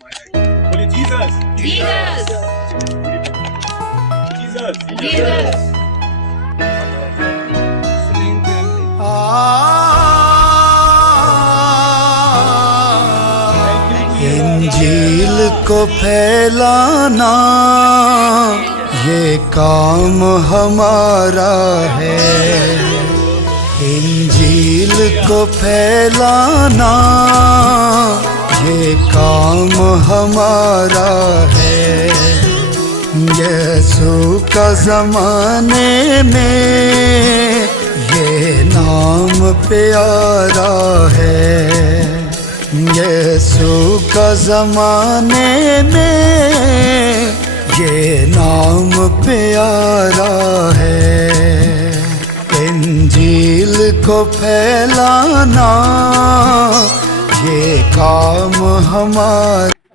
बोलिए Jesus Jesus Jesus Jesus इंजील को फैलाना ये काम हमारा है। इंजील को फैलाना ये काम हमारा है। यीशु का ज़माने में ये नाम प्यारा है। यीशु का ज़माने में ये नाम प्यारा है। इंजील को फैलाना ये काम हमारा